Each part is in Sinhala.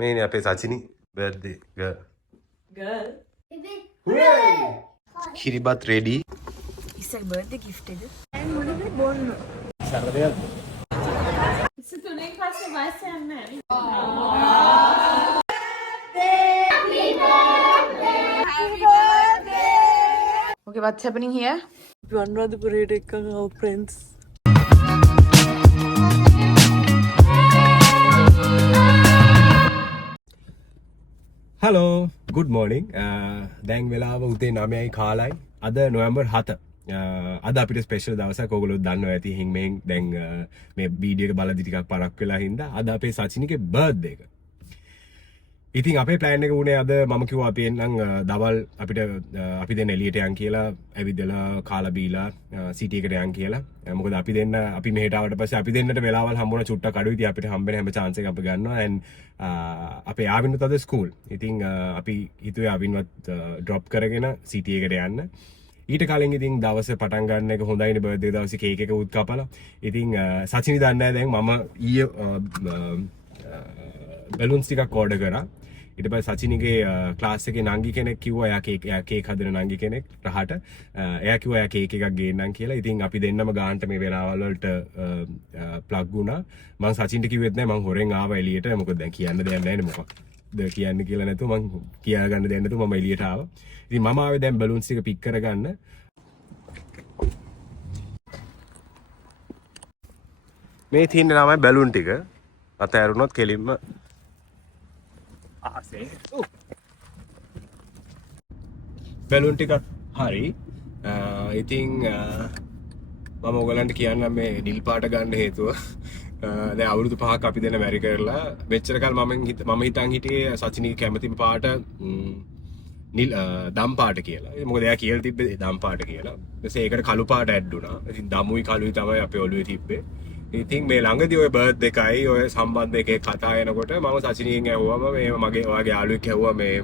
මේනේ අපේ Sachini birthday Girl. Kiribath ready. It's a birthday gift එක. And මොනවද බොන්න? සරදයක්. ඉස්ස තුනේ පස්සේ වයස යන්නේ නැහැ. Okay, what's happening here? Anuradhapurayට එක්කන් our friends. හලෝ ගුඩ් මෝනිින් දැන් වෙලාව උතේ 9යි කාලයි අද නොවැම්බර් 7 අද අපිට ස්පෙෂල් දවසක් ඔයගොල්ලෝ දන්නවා ඇති හින්මෙන් දැන් මේ වීඩියෝ එක බලද්දි ටිකක් පරක් වෙලා හින්දා අද අපේ සචිනිගේ බර්ත්ඩේ එක. ඉතින් අපේ ප්ලෑන් එක උනේ අද මම කිව්වා අපි එන්නම් දවල් අපිට අපි දෙන්න එළියට යන් කියලා ඇවිදලා කාලා බීලා සිටි එකට යන් කියලා. මොකද අපි දෙන්න අපි මෙහෙට ආවට පස්සේ අපි දෙන්නට වෙලාවල් හම්බුණා චුට්ටක් අඩුයි. ඉතින් අපිට හම්බෙන හැම chance එකක් අපි ගන්නවා and අපේ ආවිනුත් අද ස්කූල්. ඉතින් අපි හිතුවේ ආවින්වත් drop කරගෙන සිටි එකට යන්න. ඊට කලින් ඉතින් දවසේ පටන් ගන්න එක හොඳයිනේ බර්ත්ඩේ දවසේ කේක් එක උත් කපලා. ඉතින් සචිනි දන්නේ නැහැ දැන් මම ඊයේ බැලුන්ස් ටිකක් ඕඩර් කරා. ඊට පස්සේ සචිනිගේ ක්ලාස් එකේ නංගි කෙනෙක් කිව්වා එයා කේක් හදන නංගි කෙනෙක් රහට. එයා කිව්වා එයා කේක් එකක් ගේන්නම් කියලා. ඉතින් අපි දෙන්නම ගානට මේ වෙලාවල් වලට ප්ලග් වුණා. මම සචින්ට කිව්වෙත් නැහැ මම හොරෙන් ආවා එළියට. මොකද දැන් කියන්න දෙයක් නැහැ නේ මොකක්ද කියන්න කියලා නැතුව මම කියා ගන්න දෙයක් නැතුව මම එළියට ආවා. ඉතින් මම ආවේ දැන් බැලුන්ස් ටික පික් කරගන්න. මේ තියෙන ළමයි බැලුන් ටික අතෑරුණොත් කෙලින්ම ආසේ බැලුන් ටික හරි. ඉතින් මම ඔයගලන්ට කියන්නම් මේ නිල් පාට ගන්න හේතුව දැන් අවුරුදු 5ක් අපි දෙන්න මැරි කරලා මෙච්චර කල් මම හිතන් හිටියේ සචිනී කැමතිම පාට නිල් දම් පාට කියලා. මොකද එයා කියලා තිබ්බේ දම් පාට කියලා. ඊපස්සේ ඒකට කළු පාට ඇඩ් වුණා. ඉතින් දමුයි කළුයි තමයි අපේ ඔළුවේ තිබ්බේ. ඉතින් මේ ළඟදී ඔය බර්ත්ඩේ එකයි ඔය සම්බන්ධ එකේ කතා එනකොට මම සචිනියෙන් ඇහුවම මේ මගේ ඔයාගේ යාළුවෙක් ඇහුවා මේ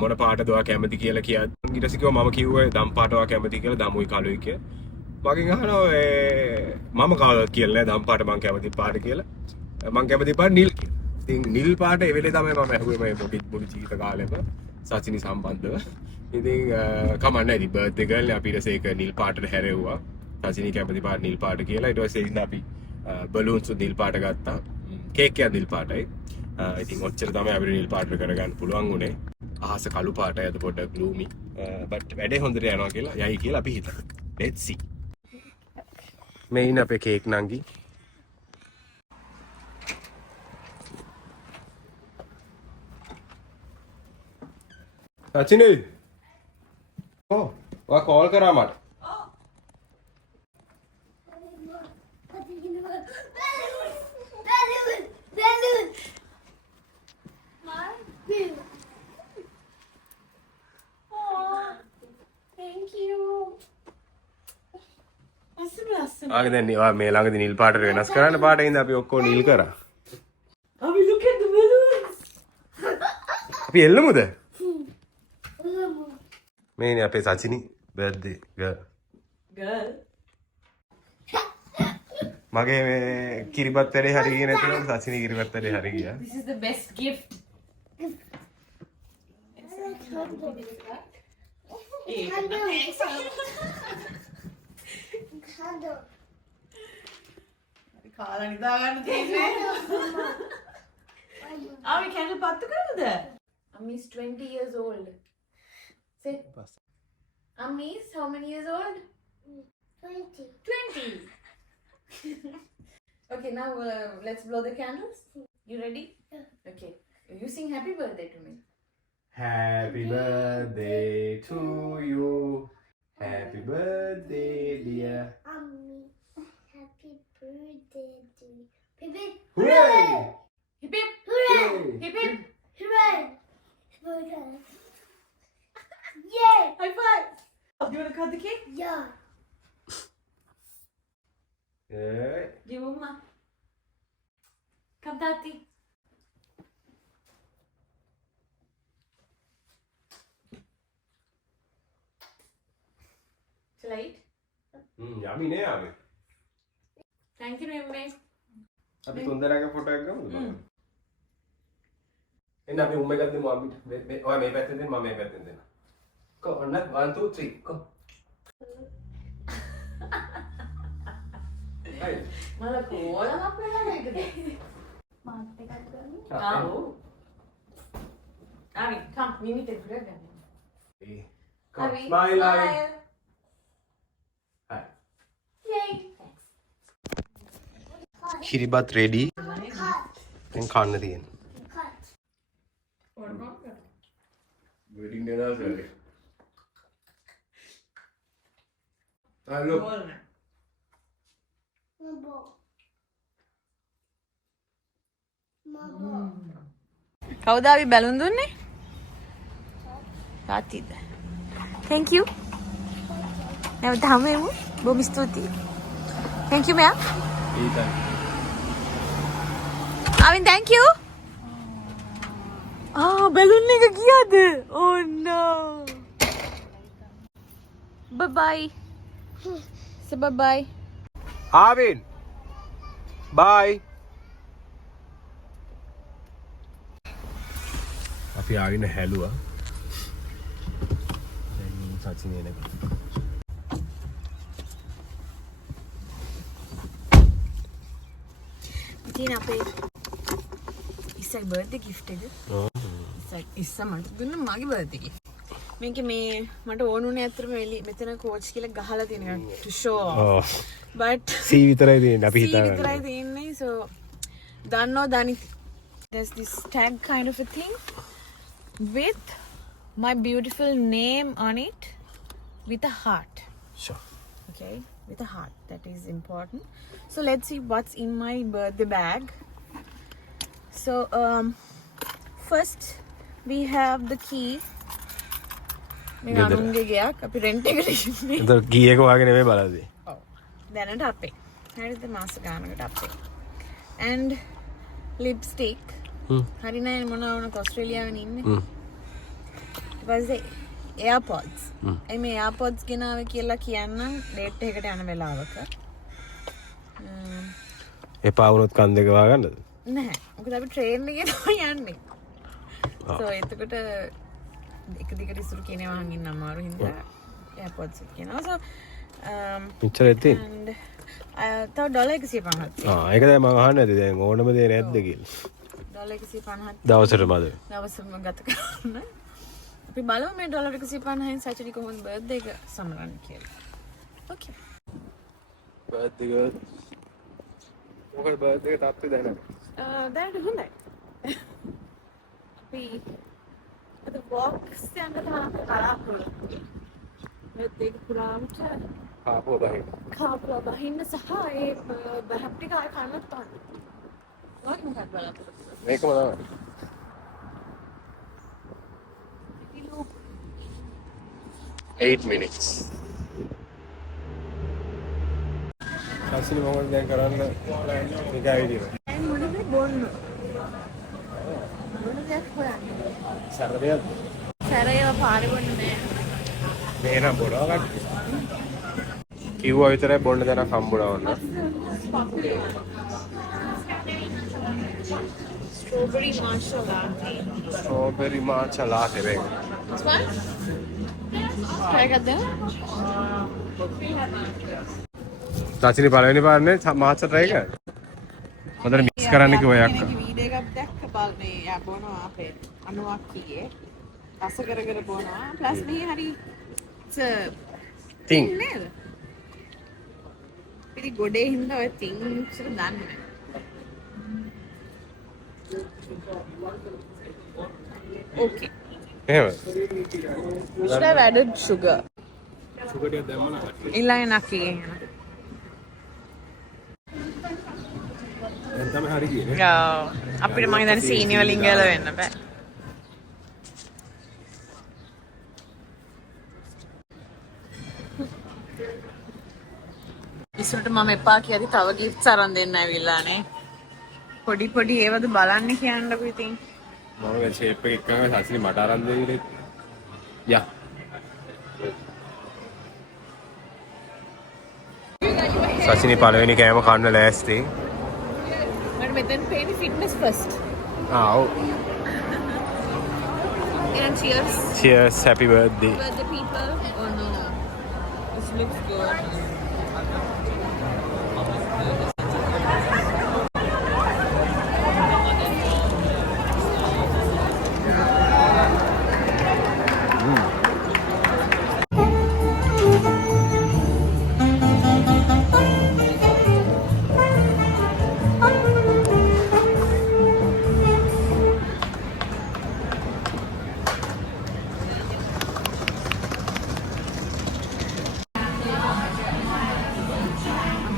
මොන පාටද ඔයා කැමති කියලා කියත් ඊට පස්සේ කිව්වා මම කිව්වේ දම් පාට ඔයා කැමති කියලා දමුයි කළුයි කියලා. මගෙන් අහනවා මම කවදාවත් කියලා නෑ දම් පාට මම කැමති පාට කියලා. මම කැමති පාට නිල් කියලා. ඉතින් නිල් පාට ඒ වෙලේ තමයි මම ඇහුවේ මේ පොඩි ජීවිත කාලෙම සචිනි සම්බන්ධව. ඉතින් කමන්නේ ඉතින් බර්ත්ඩේ ගර්ල් අපි ඊට පස්සේ ඒක නිල් පාටට හැරෙව්වා. සචිනි කැමති පාට නිල් පාට කියලා. ඊට පස්සේ ඉතින් අපි බලූන්ස් නිල් පාට ගත්තා. කේක් එක නිල් පාටයි. ඉතින් ඔච්චර තමයි අපිට නිල් පාට කරගන්න පුළුවන් උනේ. අහස කළු පාටයි අද පොඩ්ඩක් gloomy. but වැඩේ හොඳට යනවා කියලා යයි කියලා අපි හිතමු. let's see. මේ ඉන්න අපේ කේක් නංගි. සචිනි. ඔයා කෝල් කරා මට. ආගේ දැන් මේ ළඟදී නිල් පාටට වෙනස් කරන්න පාටින්ද අපි ඔක්කොම නිල් කරා. Abi look at the balloons. අපි එල්ලමුද? මේනේ අපේ සචිනි බර්ත්ඩේ Girl. මගේ මේ කිරිබත් වැඩේ හරි ගියේ නැතුව සචිනි කිරිබත් වැඩේ හරි ගියා. This is the best gift. කාලා නිදා ගන්න තියෙන්නේ. ආවි කැන්ඩල් පත්තු කරනද? Ami is 20 years old. Say. Ami is how many years old? 20. 20. Okay, now let's blow the candles. You ready? Yeah. Okay. You sing happy birthday to me. Happy birthday to you. Happy birthday dear. Happy birthday to you. Hip hip Hooray! Hip hip. hooray! Hip hip. Hooray! Yay! High five. Do you want to cut the cake? Yeah. Yeah. Give Mama. Come, Tati. Shall I eat? යමි නේ ආවේ. Thank you, Nemme. අපි තුන්දෙනාගේ ෆොටෝ එකක් ගමුද? එන්න අපි උම්ම එකක් දෙමු අපි ඔයා මේ පැත්තෙන් දෙන්න මම මේ පැත්තෙන් දෙන්න කො ඔන්න 1 2 3 කො හයි මල කෝලමක් වෙලා නේද? මාත් එකක් ගන්න. Avi, come, we need to grab them. Come, Avi, smile, Avi. Hi. Yay. Kiribath ready දැන් කන්න තියෙන Cut. Wedding dinner ready hello Mabo. Mabo. කවුද අපි බැලුම් දුන්නේ? තාත්තිද? Thank you. නැවත හමුවෙමු. බොහොම ස්තුතියි. Thank you මෙයා. ඒකයි Avin, thank you. බැලුන් එක ගියාද? Oh no. Bye bye. Say bye bye. ආවින් බයි අපි ආවින හැලුවා දැන් සචින එනකම් ඉතින් අපේ ඉස්සයි බර්ත්ඩේ gift එක. ඉස්සා මට දුන්න මගේ බර්ත්ඩේ gift. මේක මේ මට ඕන උනේ අතරම මෙතන කෝච් කියලා ගහලා තියෙන එක to show off. But සී විතරයි තියෙන්නේ අපි විතරයි හිතාගන්න තියෙන්නේ. So දන්නෝ දනි there's this tag kind of a thing with my beautiful name on it with a heart. Sure. Okay, with a heart. That is important. So let's see what's in my birthday bag. So first we have the key. මේ ගෙදර. අනුන්ගේ ගයක් අපි රෙන්ට් එකට ඉන්නේ. එතකොට කීයක වාගේ නෙමෙයි බලද්දී ඔව්. දැනට අපේ. හරිද මාස ගානකට අපේ. And lipstick. හරි නෑ මොනවා වුණත් ඕස්ට්‍රේලියාවේ ඉන්නේ. ඊට පස්සේ AirPods. මේ AirPods ගෙනාවේ කියලා කියන්නම් ඩේට් එකකට යන වෙලාවක. එපා වුණොත් කන් දෙක වහගන්නද නැහැ. මොකද අපි ට්‍රේන් එකේ තමයි යන්නේ. So එතකොට එක දිගට ඉස්සර කියනවා වහන් ඉන්න අමාරු හින්දා AirPods කියනවා. So මෙච්චර ඇත්තේ and තව $150ක් ඒක තමයි මම අහන්නේ නැති දැන් ඕනම දේ නැද්ද කියලා $150ක් දවසට මද දවසම ගත කරන්න. අපි බලමු මේ $150න් සැචරි කොහොමද බර්ත්ඩේ එක සමරන්නේ කියලා. Okay. බර්ත්ඩේ ගර්ල් මොකද බර්ත්ඩේ එක තාත්තේ දැනගන්න දැනට හොඳයි. අපි අද වොක්ස් යන්න තමයි බලාපොරොත්තු. බර්ත්ඩේ එක පුරාමට ආපෝ බහින්න කාපුවා බහින්න සහ ඒ බහැප් ටික ආය කන්නත් පාන. මොකක්ද බලාපොරොත්තු? මේකම තමයි 8 minutes සාසිනි මොකද දැන් කරන්න මේක ඇවිදිනවා මොනවද බොන්න? මොන දෙයක් හොයන්නේ? සරදයක් සැරේව පාරේ බොන්න නෑ. මේ නම් බොනවා කට්ටිය කිව්වා විතරයි බොන්න දැනක් හම්බුණා වන්න Strawberry matcha latte. ස්ට්‍රෝබෙරි මාචා ලාටේ මේක This one? Try එකක්ද? සාසිනි පළවෙනි පාරනේ මාචා try කරා හොඳට මික්ස් කරන්න කිව්වා යක් වීඩියෝ එකක් දැක්ක බල මේ යා බොනවා අපේ අනුවක් කීයේ. රස කර කර බොනවා. ප්ලස් මේ හරි තින් නේද? පිළි ගොඩේ හින්දා ඔය තින් ඉස්සර දන්නේ නැහැ. Okay. එහෙම Should have added sugar. Sugar ටික දැම්මම කට්ටිය ඊළඟ නක්කේ එන. දැන් තමයි හරි කියන්නේ අපිට මම දැන් සීනි වලින් ගැලවෙන්න බෑ. ඉස්සරට මම එපා කියද්දි තව ගිෆ්ට්ස් අරන් දෙන්න ඇවිල්ලානේ. පොඩි පොඩි ඒවද බලන්න කියන්නකෝ ඉතින්. මම මේ ෂේප් එක එක්කම සාසිනි මට අරන් දෙන්නේ යා සාසිනි පළවෙනි කෑම කන්න ලෑස්ති මට මෙතෙන් පේන්නේ ෆිට්නස් ෆස්ට්. ආ ඔව් And cheers. Cheers, happy birthday. But the people, oh no, this looks good.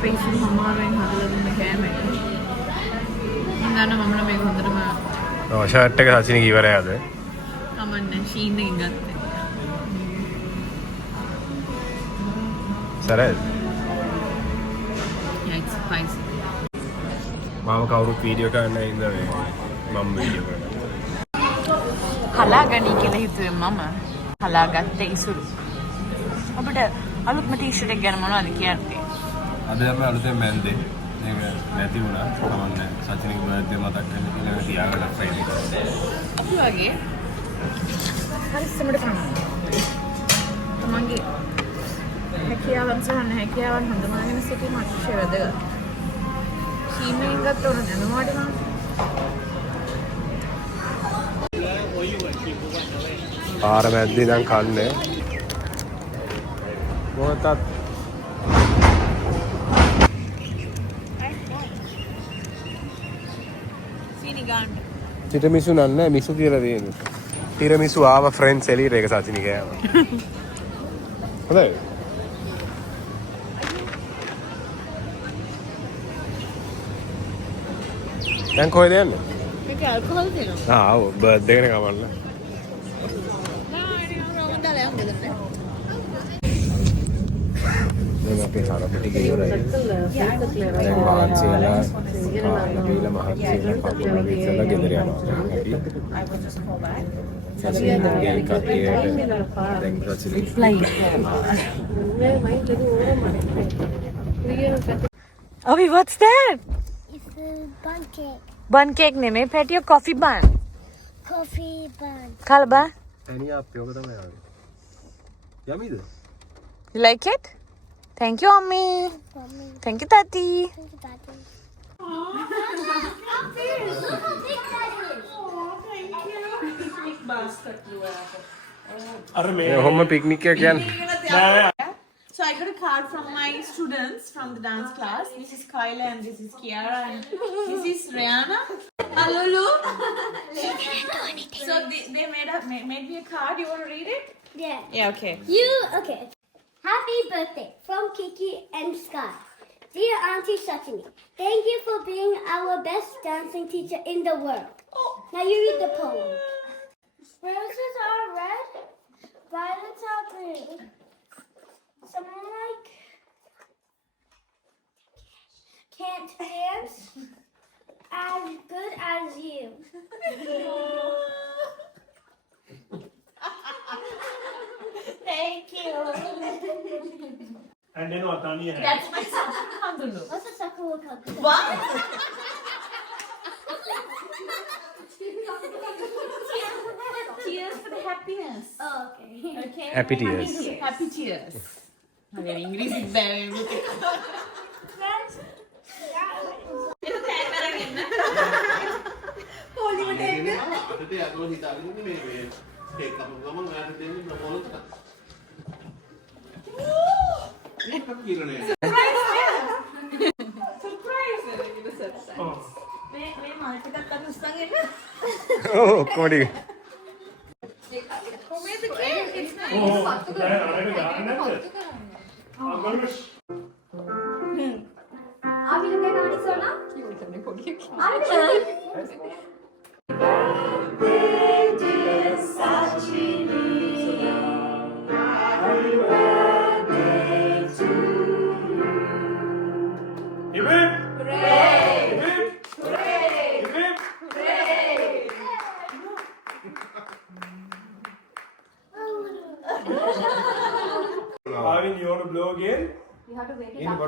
Basically, අමාරුවෙන් හදලා දුන්න කෑම එක. මම දන්නවා මම නම් මේක හොඳටම ඔව් ෂර්ට් එක සචින ඉවරයද? කමන්නේ ෂීන් එකෙන් ගත්තේ. සරල්. Yeah, it's spicy. මාව කවුරුත් වීඩියෝ කරන්න ඉඳලා මම වීඩියෝ කරනවා. හලාගනි කියලා හිතුවේ මම. හලාගත්තේ ඉසුරු. අපිට අලුත්ම ටී-ෂර්ට් එක ගැන මොනවද කියන්නේ? අද අපි අලුතෙන් මැන්දේ. මේක නැති වුණා. කමන්නේ. සචිනගේ බර්ත්ඩේ මතක් කරගෙන ඊළඟ තියාගන්න ෆ්‍රයිඩේ කරා. අපි වගේ පරිස්සමට කරනවා. තමන්ගේ හැකියාවන් සහ නැහැකියාවන් හඳුනාගෙන සිටීම අතිශය වැදගත්. ෂීන්ෙන් ගත්ත උන දැනුමාට නම් පාර මැද්දේ ඉඳන් කන්නේ. මොකටද? සීනි ගන්න. තිරමිසු නන්නේ මිසු කියලා තියෙනවා. තිරමිසු ආව ෆ්‍රෙන්ඩ්ස් එළියට ඒක සචිනි කෑවා. හොඳයි. දැන් කොහෙද යන්නේ? මේක ඇල්කොහොල් තියෙනවා. ආ ඔව් බර්ත්ඩේ එකනේ කවන්න. නෑ ඉතින් මම දාලා යන්න දෙන්න. දැන් අපේ හරපට ගියවරයි. දැන් මහන්සියලා කාලගීලා මහන්සියලා කපුලා ඉස්සලා ගෙදර යනවා. අපි සසීනගේ කට්ටියට දැන් රචිනී Abhi, what's that? It's a bun cake. Bun cake නෙමෙයි පැටියෝ coffee bun. Coffee bun. Kalba, ඇනිය අපේ ඔක තමයි ආවේ. යමිද? you like it? Thank you, Ammi. For me. Thank you, Tati. Thank you, Daddy. ඔහොම පික්නික් එකක් යන්නේ. So I got a card from my students from the dance class. This is Kyla and this is Kiara and this is Rihanna. Alulu. So they made me a card. You want to read it? Yeah. Yeah, okay. Okay. Happy birthday from Kiki and Sky. Dear Auntie Sachini, thank you for being our best dancing teacher in the world. Now you read the poem. Roses are red, violets are green. Someone like can't dance as good as you. Thank you. And then what? That's my son. Handulu. What's a sakura cup? What? Cheers for the happiness. Oh, okay. Okay. Happy tears. Happy cheers. Okay, English is very good. ඔව් ඔක්කොම ටික. Who made the cake? It's nice. Are we looking at it now? Arvin, you want to blow again? You have to make it up.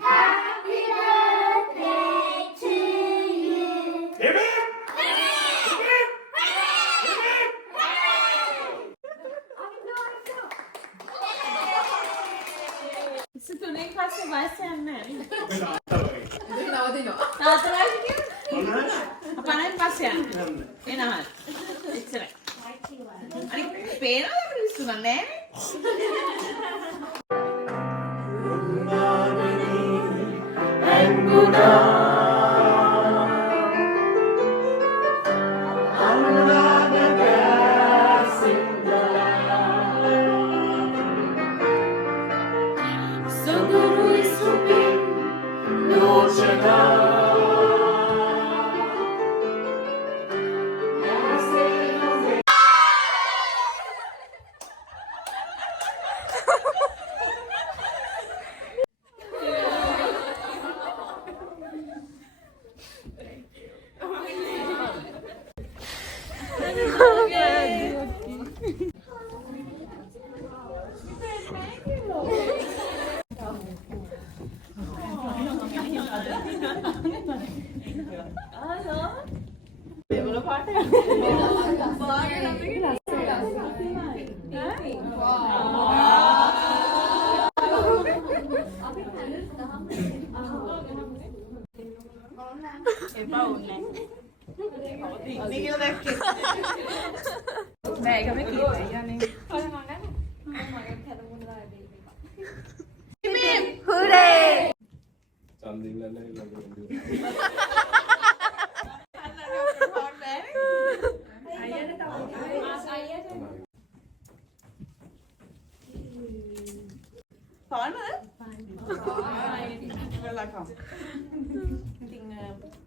Happy birthday 23 පස්සේ වයස යන්නේ නැහැ. නවදිනවා. තාත්තා වයස කියන්නේ? 50න් පස්සේ යන්නේ. එනහල්. එච්චරයි. අනිත් පේනවා මිනිස්සු නෑ.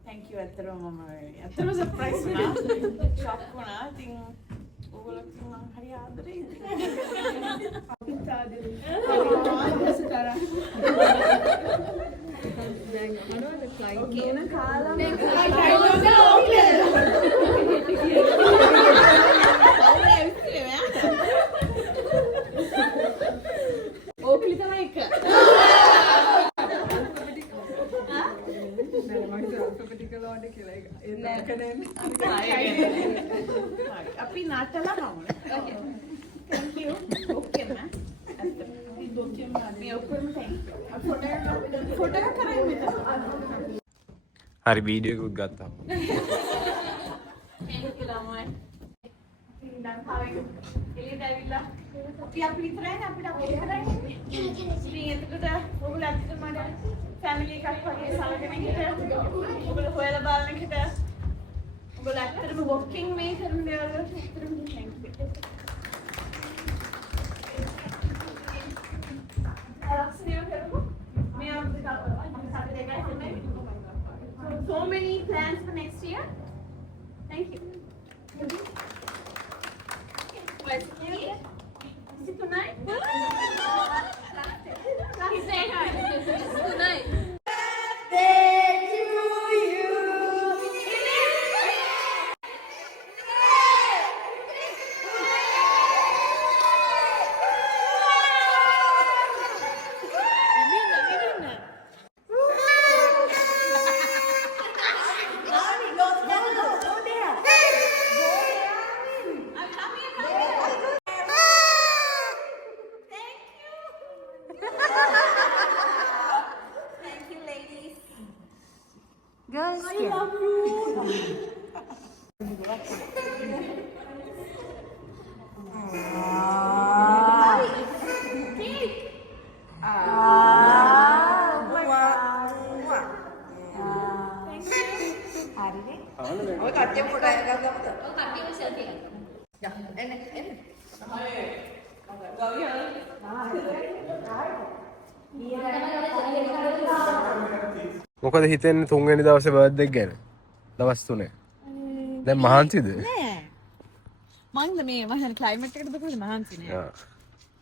Thank you ඇත්තටම මම ඇත්තටම සර්ප්‍රයිස් වුණා ෂොක් වුණා ඉතින් ඕගොල්ලෝ කිව්වා හරි ආදරේ ඕකලි තමයි එක අපි නාටලා ගමු. Thank you. Okay ma'am. මේ ඔක්කොම thank you. ෆොටෝ එකක් කරන් මෙතන. හරි වීඩියෝ එකක් ගත්තා. Thank you ළමයි. ඉතින් දැන් කාවේ එළියට ඇවිල්ලා අපි විතරයි අපිට විතරයි. ඉතින් එතකොට ඔයගොල්ලෝ ඇත්තටම මට ෆැමිලි එකක් වගේ සමගගෙන හිටියා. ඔයගොල්ලෝ හොයලා බලන්න හිටියා. ඔයගොල්ලෝ ඇත්තටම වොකින් මේ කරන දේවල් වලට ඇත්තටම thank you. So many plans for next year. Thank you. Is it tonight? He said hi. Is it tonight? මොකද හිතෙන්නේ තුන්වෙනි දවසේ බර්ත්ඩේ එක ගැන? දවස් 3. දැන් මහන්සිද? නෑ. මං මේ මහන් ක්ලයිමේට් එකටද කොහොමද මහන්සි නෑ. ආ.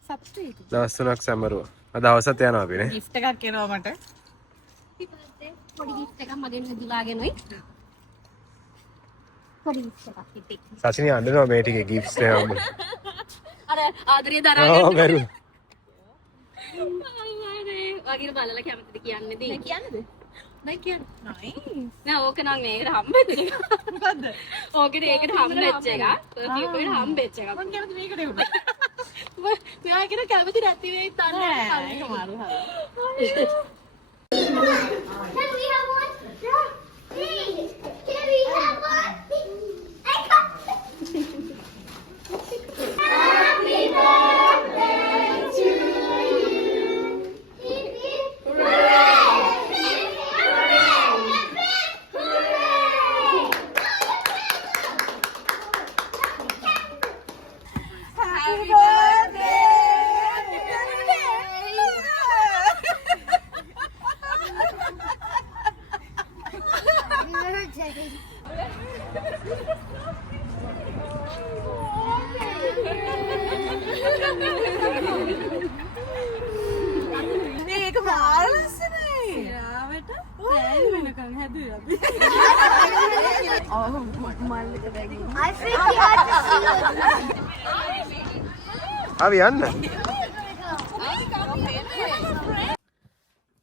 සතුටුයි. දවස් 3ක් සැමරුවා. අද දවසත් යනවා අපි නේ. gift එකක් එනවා මට. පොඩි gift එකක් මගෙන් දිලාගෙනයි. පොඩි gift එකක් හිටි. සචිනී අඬනවා මේ ටිකේ gifts එනවා. අර ආදරය දරාගෙන. ඔව් බැරු. වගේ බලලා කැමතිද කියන්නේ දී. කියන්නද? නෑ කියන්න. නයි. නෑ ඕක නම් මේකට හම්බෙච්ච එක. මොකද්ද? ඕකේ ඒකට හම්බෙච්ච එක. පර්ෆියුම් එකට හම්බෙච්ච එක. මං කැමති මේකට එවුනා. මෙයා කියන කැමති නැති වෙයි තන්නේ ඒක මාරු හරි. Can we have one? Yeah. Please. Can we have one? I can't. Happy birthday to you. Hip, hip, hooray! Hip, hip, hooray! Hip, hip, hooray! Happy birthday. මේක මාර ලස්සනයි. යාවට පැය වෙනකන් හැදුවා අපි. I think we had to see it. අපි යන්න.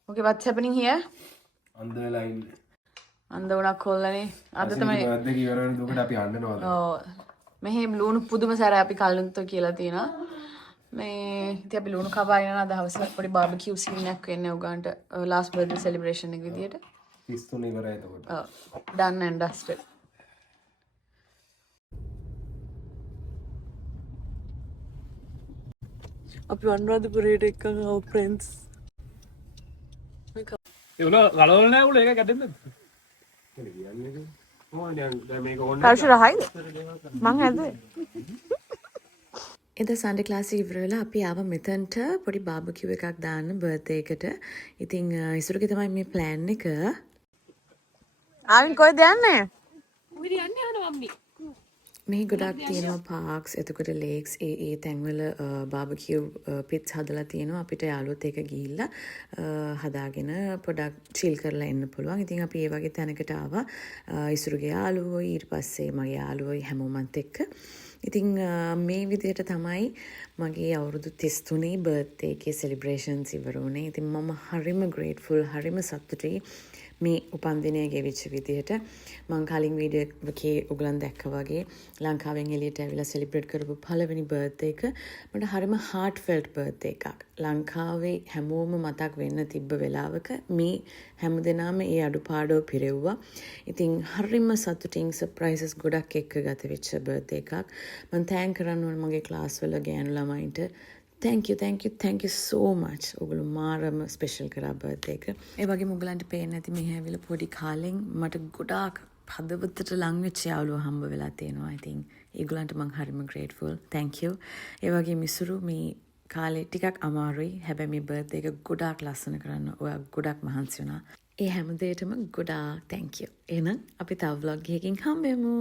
Okay, what's happening here? අන්ද වෙලා ඉන්න. අන්ද උණක් කොල්ලනේ. අද තමයි බර්ත්ඩේ ඉවර වෙන දුකට අපි යන්නනවාද? ඔව්. මෙහි ලුණු පුදුම සැර අපි කල්ලුන්ත කියලා තියෙනවා. මේ ඉතින් අපි ලුණු කපා ඉන්න දවස් පොඩි බාබකියු සීන් එකක් වෙන්නේ උගන්ට last birthday celebration එක විදියට. 33 ඉවරයි එතකොට. ඔව්. done and dusted. අපි අනුරාධපුරයට එක්කන් our friends. ඒ උන ගලවල නෑ උල ඒක ගැටෙන්නේ මේක ඕන කර්ෂ රහයිද? මං ඇද්දේ. එදා සන්ඩේ ක්ලාස් ඉවර වෙලා අපි ආව මෙතනට පොඩි බාබකියු එකක් දාන්න බර්ත්ඩේ එකට. ඉතින් ඉසුරුගේ තමයි මේ ප්ලෑන් එක. ආවින් කොහෙද යන්නේ? උවිරි යන්නේ යනවා මම්මි. මෙහි ගොඩක් තියෙනවා පාක්ස්, එතකොට ලේක්ස්, ඒ තැන්වල බාබකියු පිට්ස් හදලා තියෙනවා. අපිට යාළුවොත් එක ගිහිල්ලා හදාගෙන පොඩක් චිල් කරලා එන්න පුළුවන්. ඉතින් අපි ඒ වගේ තැනකට ආවා. ඉසුරුගේ යාළුවෝ, ඊට පස්සේ මගේ යාළුවෝයි හැමෝමත් එක්ක. ඉතින් මේ විදිහට තමයි මගේ අවුරුදු 33 බර්ත්ඩේ එකේ සෙලිබ්‍රේෂන්ස් ඉවර වුණේ. ඉතින් මම හරිම ග්‍රේට්ෆුල්, හරිම සතුටුයි මේ උපන්දිනය ගෙවිච්ච විදිහට. මං කලින් වීඩියෝ එකේ ඔයගලන් දැක්කා වගේ ලංකාවෙන් එළියට ඇවිල්ලා සෙලිබ්‍රේට් කරපු පළවෙනි බර්ත්ඩේ එක මට හරිම heartfelt බර්ත්ඩේ එකක්. ලංකාවේ හැමෝම මතක් වෙන්න තිබ්බ වෙලාවක මේ හැමදෙනාම ඒ අඩුපාඩුව පිරෙව්වා. ඉතින් හරිම සතුටින් සර්ප්‍රයිසස් ගොඩක් එක්ක ගත වෙච්ච බර්ත්ඩේ එකක්. මං තෑන්ක් කරන්න ඕන මගේ ක්ලාස් වල ගෑනු ළමයින්ට. Thank you so much. ඔගොල්ලෝ මාරම ස්පෙෂල් කරා බර්ත්ඩේ එක. ඒ වගේම ඔයගලන්ට පේන්නේ නැති මෙහි ඇවිල්ලා පොඩි කාලෙන් මට ගොඩාක් හදවතට ලං වෙච්ච යාළුවෝ හම්බ වෙලා තියෙනවා. ඉතින් ඒගොල්ලන්ට මං හරිම grateful. Thank you. ඒ වගේ මිසුරු මේ කාලේ ටිකක් අමාරුයි. හැබැයි මේ බර්ත්ඩේ එක ගොඩාක් ලස්සන කරන්න ඔයා ගොඩක් මහන්සි වුණා. ඒ හැම දෙයකටම ගොඩාක් thank you. එහෙනම් අපි තව vlog එකකින් හම්බෙමු.